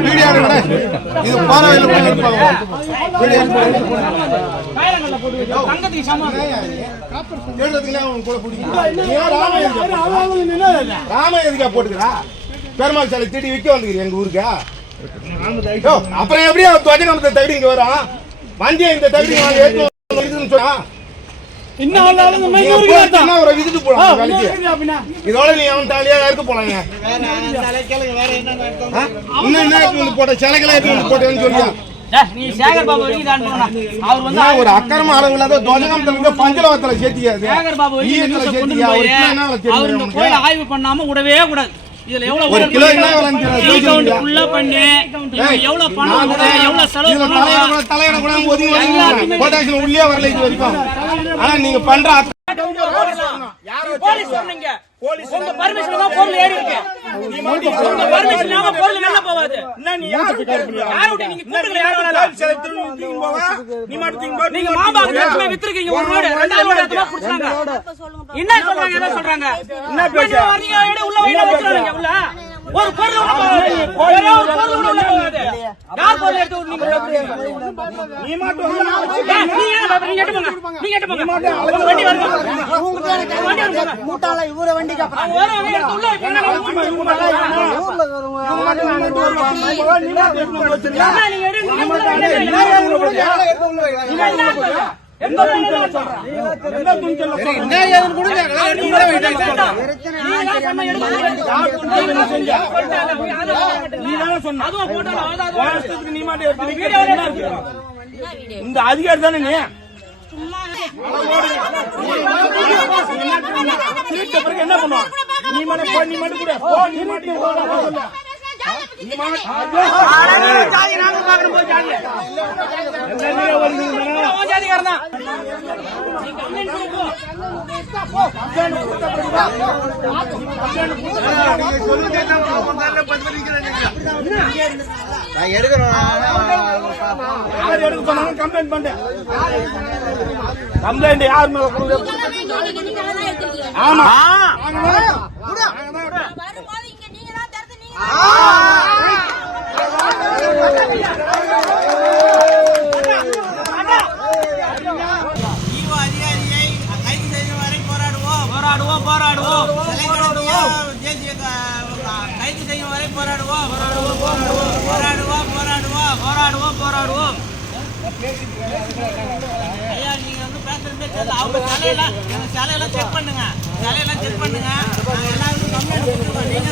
Video இது போற வழியில ஏன் ராம போட்டுக்கிறா? பெருமாள் சாலை திட்டி விற்க வந்துக்கிறீங்க எங்க ஊருக்கு? அப்புறம் எப்படி அவன் துவஜகமத்தை தகுதி இங்க வரும் வண்டியை இந்த தகுதி வாங்க ஏத்து சொன்னா இதோட நீ அவன் தாலியா இருக்க போலாங்க? இன்னும் போட்ட? சிலைகளை போட்டேன்னு ஒரு அக்கறம அளவில்லாத துவஜகமத்துல பஞ்சலவத்துல சேர்த்திக்காது ஆய்வு பண்ணாம விடவே கூடாது. இதுல எவ்வளவு ஒரு ஊழல் கிலோ என்ன கவுண்ட் ஃபுல்லா பண்ணி. எவ்வளவு பணம் எவ்வளவு செலவு பண்ணாங்க தலையில கூட- ஒதுங்கி உள்ளே வரல இது வரைக்கும். ஆனா நீங்க பண்ற அக்க- போலீஸ் சொன்னீங்க. உங்க பர்மிஷன் தான் பொருள் ஏறி இருக்கு உங்க பர்மிஷன் இல்லாம பொருள் வெளில போகாது. யார் விட்டு நீங்க யார் வேணாலும் நீங்க மாம்பாக்கு நேரத்துல வித்திருக்கீங்க ஒரு ரோடு ரெண்டாவது ரோடு எத்தனை புடிச்சாங்க என்ன சொல்றாங்க என்ன சொல்றாங்க? என்ன வர்றீங்க ஏடி உள்ள வைனா வச்சிருக்காங்க உள்ள. ஒரு பொருள் யார் பொருள் எடுத்து நீங்க நீ மாட்டோம் நீங்க நீங்க எட்டு போங்க. நீங்க எட்டு போங்க. வண்டி வருங்க மூட்டால இவர வண்டிக்கு அப்புறம் வண்டி எடுத்து உள்ள வைக்க இந்த அதிகாரி தானே நீ என்ன பண்ணுவான் நீ மட்டும் நீ மட்டும் கூட நீ மட்டும் போ, நான் ஜாதிக்காரன் தான். கம்ப்ளைண்ட் யார் மேல ஆமா வரும்போது இங்க நீங்க தான் தடுத்து நீங்க ஈவோ அதிகாரியை கைது செய்யும் வரை போராடுவோம் போராடுவோம் கைது செய்யும் வரை போராடுவோம் போராடுவோம் போராடுவோம் போராடுவோம் போராடுவோம் போராடுவோம் ஐயா நீங்க வந்து பேசுறதே தெரியல அவங்க சிலையெல்லாம் சிலையெல்லாம் செக் பண்ணுங்க சிலையெல்லாம் செக் பண்ணுங்க எல்லாருக்கும் கம்ப்ளைண்ட் கொடுத்துருக்கோம் நீங்க